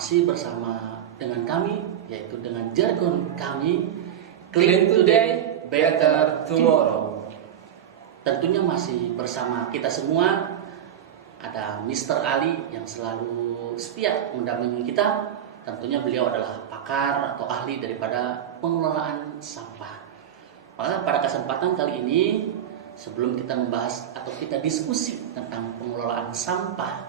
masih bersama dengan kami, yaitu dengan jargon kami, Clean Today, Better Tomorrow. Tentunya masih bersama kita semua. Ada Mr. Ali yang selalu setia mendampingi kita. Tentunya beliau adalah pakar atau ahli daripada pengelolaan sampah. Maka pada kesempatan kali ini, sebelum kita membahas atau kita diskusi tentang pengelolaan sampah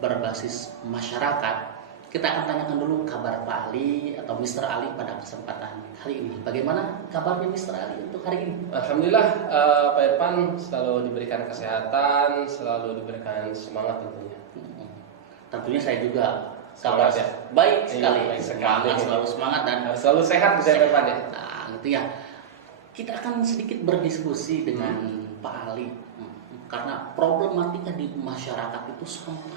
berbasis masyarakat, kita akan tanyakan dulu kabar Pak Ali atau Mr. Ali pada kesempatan hari ini. Bagaimana kabarnya Mr. Ali untuk hari ini? Alhamdulillah, Pak Irfan selalu diberikan kesehatan, selalu diberikan semangat tentunya. Tentunya saya juga Semangat kabar ya? baik sekali. Baik sekali. Selalu semangat dan Harus selalu sehat bisa Pak Irfan ya. Nah, gitu ya. Kita akan sedikit berdiskusi dengan Pak Ali karena problematika di masyarakat itu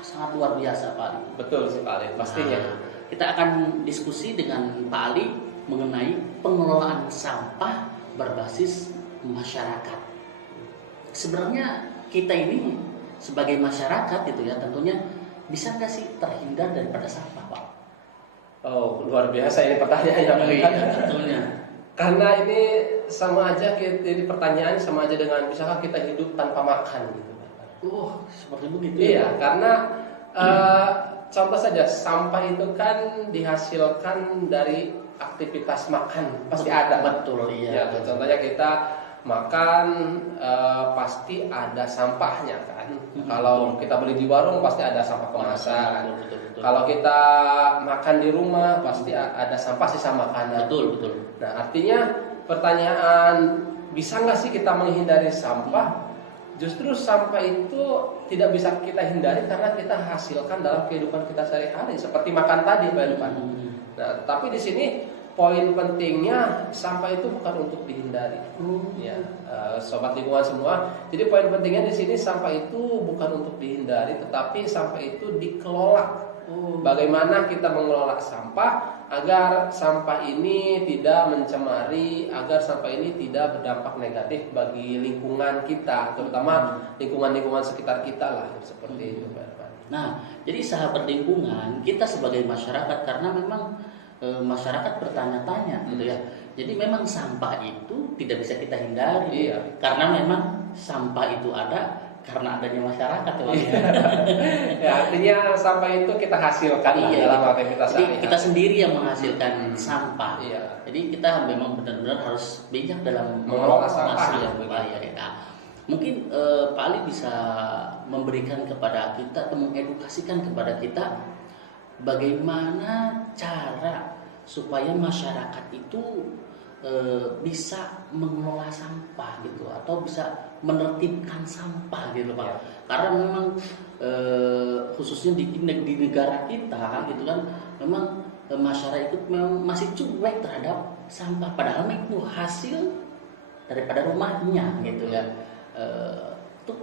sangat luar biasa, Pak Ali. Betul sekali, pastinya. Nah, kita akan diskusi dengan Pak Ali mengenai pengelolaan sampah berbasis masyarakat. Sebenarnya kita ini sebagai masyarakat gitu ya, tentunya bisa nggak sih terhindar daripada sampah, Pak? Oh, luar biasa ini pertanyaannya Pak Irfan. Tentunya. Karena ini sama aja, ini pertanyaan sama aja dengan bisakah kita hidup tanpa makan gitu. Seperti begitu. Iya, karena contoh saja sampah itu kan dihasilkan dari aktivitas makan, pasti ada. Betul, iya. Ya, contohnya kita makan pasti ada sampahnya kan. Kalau kita beli di warung pasti ada sampah kemasan. Betul. Kalau kita makan di rumah pasti ada sampah sisa makanan. Betul. Nah, artinya pertanyaan bisa nggak sih kita menghindari sampah? Justru sampah itu tidak bisa kita hindari karena kita hasilkan dalam kehidupan kita sehari-hari seperti makan tadi, Pak Irfan. Nah, tapi di sini poin pentingnya sampah itu bukan untuk dihindari. Ya, sobat lingkungan semua. Jadi poin pentingnya di sini sampah itu bukan untuk dihindari, tetapi sampah itu dikelola. Bagaimana kita mengelola sampah agar sampah ini tidak mencemari, agar sampah ini tidak berdampak negatif bagi lingkungan kita, terutama lingkungan-lingkungan sekitar kita lah, seperti itu, Pak Irfan. Nah, jadi sahabat lingkungan kita sebagai masyarakat, karena memang masyarakat bertanya-tanya gitu ya. Jadi memang sampah itu tidak bisa kita hindari, karena memang sampah itu ada karena adanya masyarakat. Ya, artinya sampah itu kita hasilkan dalam aktivitas jadi kita sendiri yang menghasilkan sampah. Jadi kita memang benar-benar harus bijak dalam mengelola sampah. Mungkin Pak Ali bisa memberikan kepada kita atau mengedukasikan kepada kita bagaimana cara supaya masyarakat itu bisa mengelola sampah gitu, atau bisa menertibkan sampah gitu, Pak. Karena memang khususnya di negara kita gitu kan, memang masyarakat itu memang masih cuek terhadap sampah, padahal itu hasil daripada rumahnya gitu ya. Itu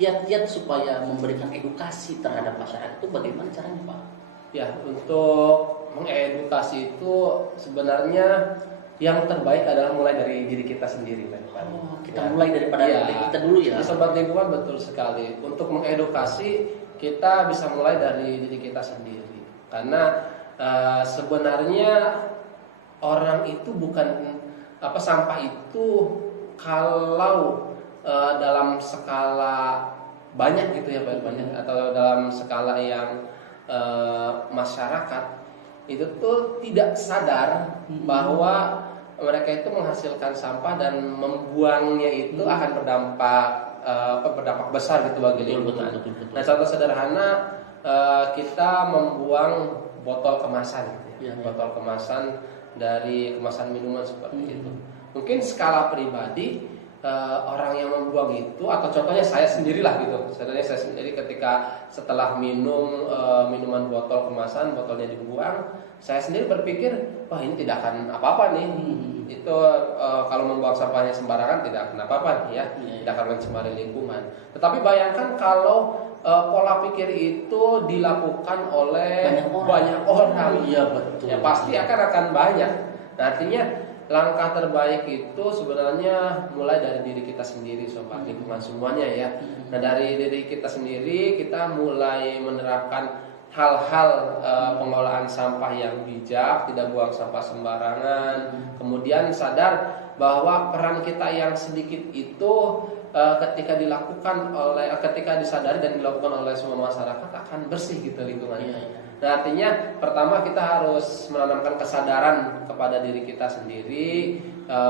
kiat-kiat supaya memberikan edukasi terhadap masyarakat itu bagaimana caranya, Pak? Ya, untuk mengedukasi itu sebenarnya yang terbaik adalah mulai dari diri kita sendiri, Pak. Kita mulai daripada diri kita dulu ya. Di sobat lingkungan betul sekali. Untuk mengedukasi kita bisa mulai dari diri kita sendiri. Karena sebenarnya orang itu bukan sampah itu kalau dalam skala banyak gitu ya, Pak Irfan, atau dalam skala yang masyarakat itu tuh tidak sadar bahwa mereka itu menghasilkan sampah dan membuangnya itu akan berdampak besar gitu bagi lingkungan. Nah, contoh sederhana kita membuang botol kemasan gitu ya. Botol kemasan dari kemasan minuman seperti itu. Mungkin skala pribadi orang yang membuang itu, atau contohnya saya sendirilah gitu. Sebenarnya saya sendiri ketika setelah minum minuman botol kemasan, botolnya dibuang, saya sendiri berpikir, wah ini tidak akan apa-apa nih. Itu kalau membuang sampahnya sembarangan tidak akan apa-apa ya, tidak akan mencemari lingkungan. Tetapi bayangkan kalau pola pikir itu dilakukan oleh banyak orang. Iya, betul. Ya pasti akan banyak. Nah, artinya langkah terbaik itu sebenarnya mulai dari diri kita sendiri, sobat lingkungan semuanya ya. Nah, dari diri kita sendiri kita mulai menerapkan hal-hal pengelolaan sampah yang bijak, tidak buang sampah sembarangan, kemudian sadar bahwa peran kita yang sedikit itu ketika disadari dan dilakukan oleh semua masyarakat akan bersih gitu lingkungannya. Nah, artinya pertama kita harus menanamkan kesadaran kepada diri kita sendiri,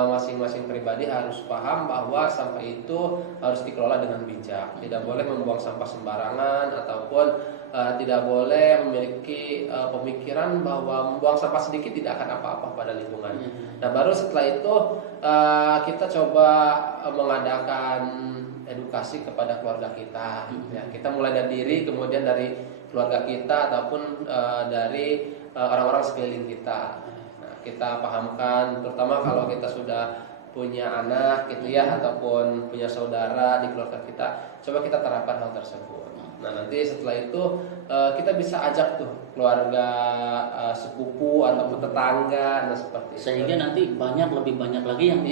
masing-masing pribadi harus paham bahwa sampah itu harus dikelola dengan bijak, tidak boleh membuang sampah sembarangan ataupun tidak boleh memiliki pemikiran bahwa membuang sampah sedikit tidak akan apa-apa pada lingkungan. Nah, baru setelah itu kita coba mengadakan edukasi kepada keluarga kita. Ya, kita mulai dari diri, kemudian dari keluarga kita ataupun dari orang-orang sekeliling kita. Nah, kita pahamkan, terutama kalau kita sudah punya anak gitu ya, ataupun punya saudara di keluarga kita, coba kita terapkan hal tersebut. Nah, nanti setelah itu kita bisa ajak tuh keluarga, sepupu ataupun tetangga, nah seperti sehingga itu. nanti lebih banyak lagi yang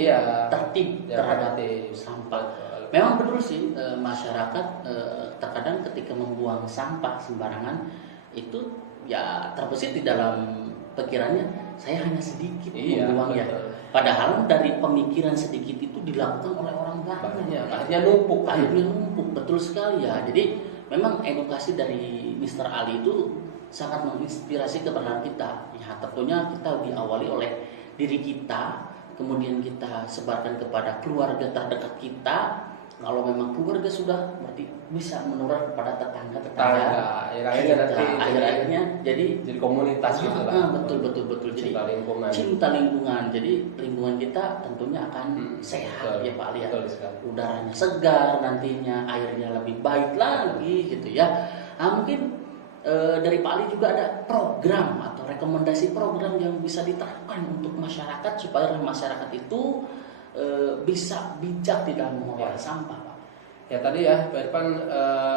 tertib terhadap sampah. Memang betul sih, masyarakat terkadang ketika membuang sampah sembarangan itu ya terbesit di dalam pikirannya, saya hanya sedikit membuangnya. Padahal dari pemikiran sedikit itu dilakukan oleh orang banyak. Akhirnya numpuk. Betul sekali ya. Jadi memang edukasi dari Mr. Ali itu sangat menginspirasi kepada kita. Ya, tentunya kita diawali oleh diri kita, kemudian kita sebarkan kepada keluarga terdekat kita. Kalau memang keluarga sudah berarti bisa menular kepada tetangga. Akhirnya jadi komunitas gitu lah. Betul. Jadi cinta lingkungan. Jadi lingkungan kita tentunya akan sehat, ya Pak Ali. Udaranya segar nantinya, airnya lebih baik lagi gitu ya. Mungkin dari Pak Ali juga ada program atau rekomendasi program yang bisa diterapkan untuk masyarakat supaya masyarakat itu bisa bijak di dalam mengelola sampah, Pak. Ya tadi ya, Pak Irfan,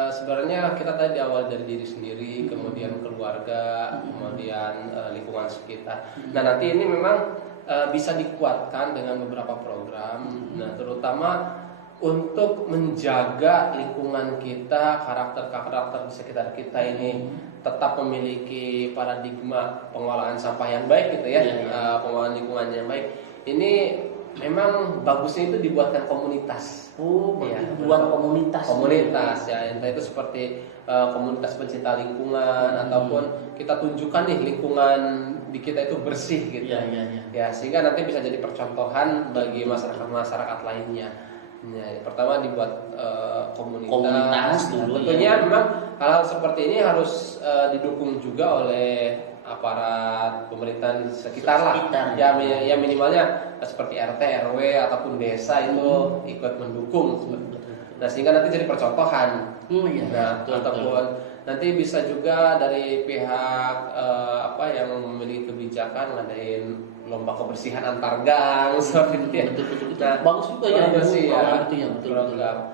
sebenarnya kita tadi awal dari diri sendiri, kemudian keluarga, kemudian lingkungan sekitar. Nah, nanti ini memang bisa dikuatkan dengan beberapa program. Nah, terutama untuk menjaga lingkungan kita, karakter di sekitar kita ini tetap memiliki paradigma pengelolaan sampah yang baik gitu ya, pengelolaan lingkungan yang baik. Ini memang bagusnya itu dibuatkan komunitas. Buat komunitas ya, entah itu seperti komunitas pencinta lingkungan ataupun kita tunjukkan nih lingkungan di kita itu bersih gitu. Ya, sehingga nanti bisa jadi percontohan bagi masyarakat lainnya. Ya, pertama dibuat komunitas dulu. Tentunya memang hal seperti ini harus didukung juga oleh aparat pemerintahan sekitar lah. Ya minimalnya seperti RT, RW ataupun desa itu ikut mendukung. Nah, sehingga nanti jadi percontohan. Ataupun nanti bisa juga dari pihak yang memiliki kebijakan ngadain lomba kebersihan antar gang seperti itu. Betul. Bagus juga ya bersih ya. Betul.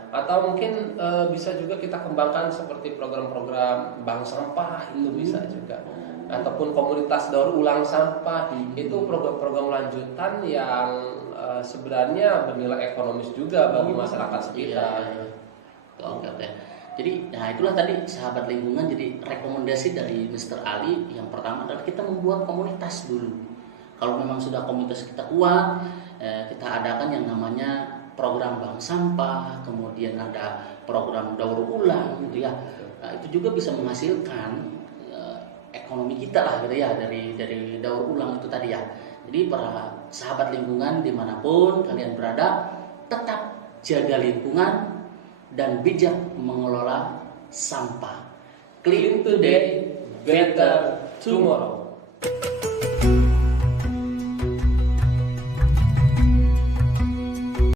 Atau mungkin bisa juga kita kembangkan seperti program-program bank sampah itu bisa juga. Ataupun komunitas daur ulang sampah, itu program-program lanjutan yang sebenarnya bernilai ekonomis juga bagi masyarakat sekitar. Oke. Jadi, itulah tadi sahabat lingkungan. Jadi rekomendasi dari Mr. Ali yang pertama adalah kita membuat komunitas dulu. Kalau memang sudah komunitas kita kuat, kita adakan yang namanya program bank sampah, kemudian ada program daur ulang, gitu ya. Nah, itu juga bisa menghasilkan ekonomi kita lah gitu ya, dari daur ulang itu tadi ya. Jadi para sahabat lingkungan dimanapun kalian berada, tetap jaga lingkungan dan bijak mengelola sampah. Clean today, better tomorrow.